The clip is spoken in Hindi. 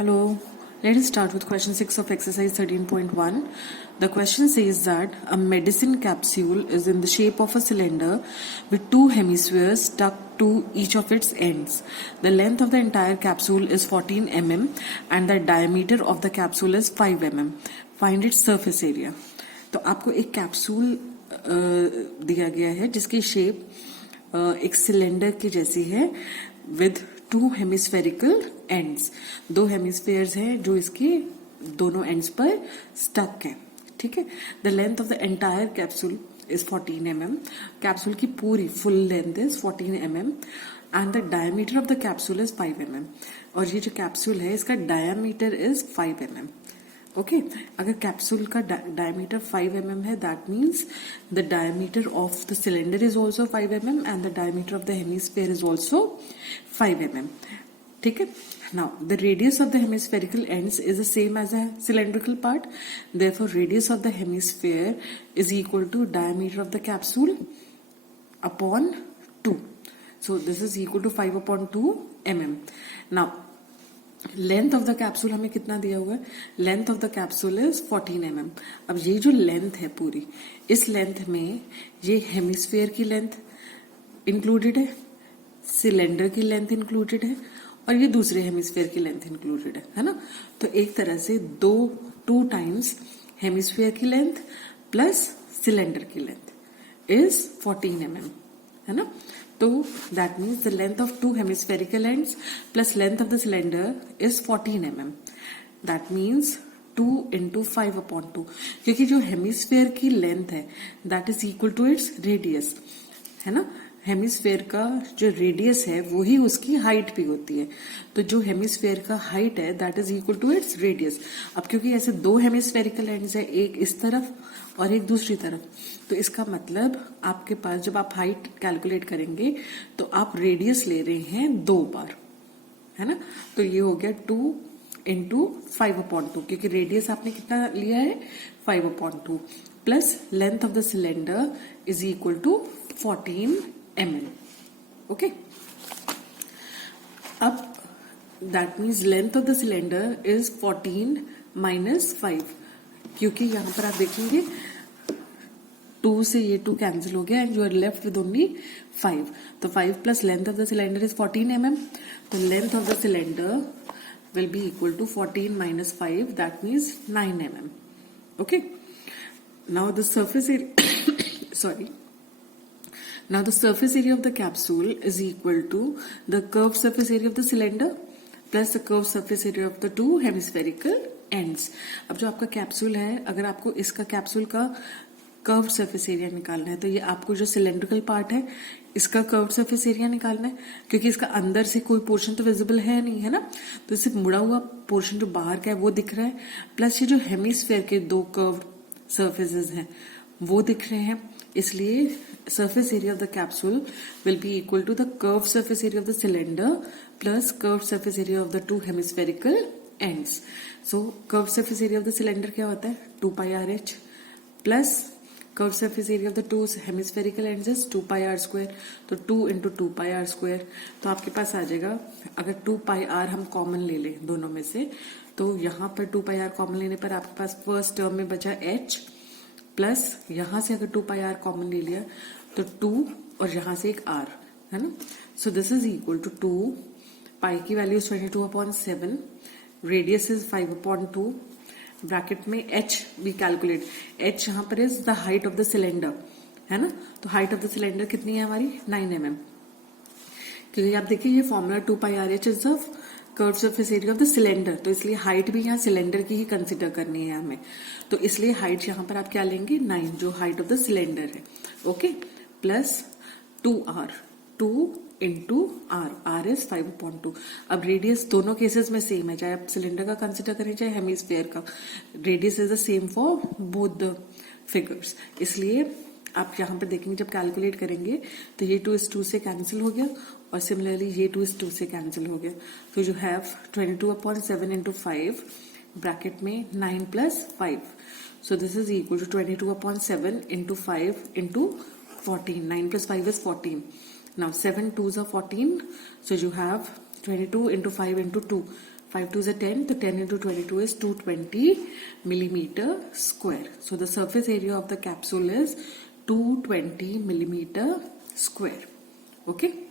Hello, let us start with question 6 of exercise 13.1. The question says that a medicine capsule is in the shape of a cylinder with two hemispheres stuck to each of its ends. The length of the entire capsule is 14 mm and the diameter of the capsule is 5 mm. Find its surface area. तो आपको एक कैप्सूल दिया गया है जिसकी शेप एक सिलेंडर की जैसी है विद टू हेमिस्फेरिकल एंड्स. दो हेमिस्फेयर्स हैं जो इसके दोनों एंड्स पर स्टक है. ठीक है. The length of the entire capsule is 14 mm. Capsule की पूरी full length is 14 mm and the diameter of the capsule is 5 mm. और ये जो कैप्सूल है इसका डायमीटर इज 5 mm. ओके अगर कैप्सूल का डायमीटर 5 mm है that means the diameter of the cylinder is also 5 mm and the diameter of the hemisphere is also 5 mm. ठीक है. Now the radius of the hemispherical ends is the same as a cylindrical part. Therefore radius of the hemisphere is equal to diameter of the capsule upon 2. So this is equal to 5/2 mm. Now length of the capsule हमें कितना दिया हुआ है. Length of the capsule is 14 mm. अब ये जो लेंथ है पूरी, इस लेंथ में ये हेमिस्फेयर की लेंथ इंक्लूडेड है, सिलेंडर की लेंथ इंक्लूडेड है और ये दूसरे हेमिस्फेयर की लेंथ इंक्लूडेड है ना. तो एक तरह से टू टाइम्स हेमिस्फेयर की लेंथ प्लस सिलेंडर की लेंथ इज 14 mm है ना. तो that means the length of two hemispherical ends plus length of the cylinder is 14 mm. That means 2 into 5/2 क्योंकि जो हेमिस्फेयर की लेंथ है that is equal to its radius है ना. हेमिस्फेयर का जो रेडियस है वो ही उसकी हाइट भी होती है. तो जो हेमिस्फेयर का हाइट है that is equal to its radius. अब क्योंकि ऐसे दो हेमिस्फेरिकल एंड्स है, एक इस तरफ और एक दूसरी तरफ, तो इसका मतलब आपके पास जब आप हाइट कैलकुलेट करेंगे तो आप रेडियस ले रहे हैं 2 बार है ना. तो ये हो गया 2 into 5/2 क्योंकि रेडियस आपने कितना लिया है 5/2 plus length of the cylinder is equal to 14 mm. Okay. अब that means length of the cylinder is 14 minus 5 क्योंकि यहां पर आप देखेंगे 2 से ये 2 कैंसिल हो गया and you are left with only 5. तो 5 plus length of the cylinder is 14 mm. तो length of the cylinder will be equal to 14 minus 5 that means 9 mm. Okay. Now the surface area sorry. Now the surface area of the capsule is equal to the curved surface area of the cylinder plus the curved surface area of the two hemispherical ends. अब जो आपका कैप्सूल है, अगर आपको इसका कैप्सूल का कर्व सरफेस एरिया निकालना है तो ये आपको जो सिलेंड्रिकल पार्ट है इसका कर्व सरफेस एरिया निकालना है क्योंकि इसका अंदर से कोई पोर्शन तो विजिबल है नहीं है ना. तो सिर्फ मुड़ा हुआ पोर्शन जो बाहर का है वो दिख रहा है प्लस ये जो हेमिस्फेयर के 2 कर्व सरफेसेस हैं वो दिख रहे हैं. इसलिए surface area of the capsule will be equal to the curved surface area of the cylinder plus curved surface area of the two hemispherical ends. So curved surface area of the cylinder क्या होता है 2 pi r h plus curved surface area of the two hemispherical ends is 2 pi r square. तो 2 into 2 pi r square. तो आपके पास आ जाएगा, अगर 2 pi r हम कॉमन ले लें दोनों में से तो यहाँ पर 2 pi r कॉमन लेने पर आपके पास फर्स्ट टर्म में बचा h प्लस यहां से अगर 2 pi r कॉमन ले लिया तो 2 और यहां से एक r है ना. So this is equal to 2 pi की वैल्यू 22/7 रेडियस इज 5/2 ब्रैकेट में h भी कैलकुलेट. h यहां पर is the height of the cylinder है ना. तो हाइट ऑफ द सिलेंडर कितनी है हमारी 9 mm. क्योंकि आप देखिए ये formula 2 pi r h is the curve surface area of the cylinder. तो इसलिए हाइट भी यहाँ सिलेंडर की ही कंसिडर करनी है हमें. तो इसलिए हाइट यहाँ पर आप क्या लेंगे 9 जो हाइट ऑफ द सिलेंडर है. Okay. Plus 2r 2 into r is 5/2. अब रेडियस दोनों केसेस में सेम है, चाहे आप सिलेंडर का कंसिडर करें चाहे हेमिस्फेयर का, radius is the same for both the figures. इसलिए आप यहाँ पर देखेंगे जब कैलकुलेट करेंगे तो ये 2 is 2 से कैंसिल हो गया और सिमिलरली ये 2 is 2 से कैंसिल हो गया. तो यू हैव 22/7 into 5 ब्रैकेट में 9 plus 5. So this is equal to 22/7 into 5 into 14. 9 plus 5 is 14. Now 7 2s are 14. So you have 22 into 5 into 2. 5 2 is 10, so 10 into 22 is 220 millimeter square. So the surface area of the capsule is 220 millimeter square. Okay.